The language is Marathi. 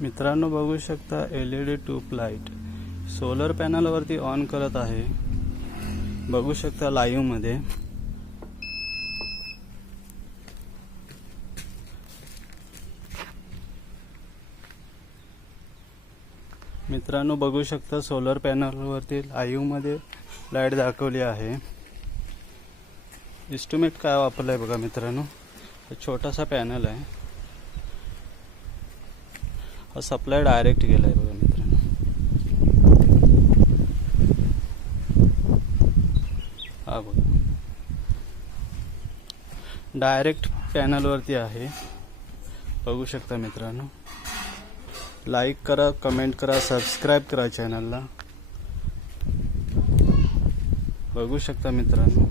मित्रांनो बघू शकता LED tube light solar panel वरती ऑन करत आहे। बघू शकता लाईव्ह मध्ये। मित्रांनो बघू शकता सोलर पॅनल वरती लाईव्ह मध्ये लाईट दाखवली आहे। इन्स्ट्रुमेंट काय वापरलाय बघा मित्रांनो, छोटासा पॅनल आहे। हा सप्लाय डायरेक्ट गेलाय बघा मित्रांनो। हा बघा डायरेक्ट पॅनल वरती आहे। बघू शकता मित्रांनो। लाईक करा, कमेंट करा, सबस्क्राइब करा चॅनलला। बघू शकता मित्रांनो।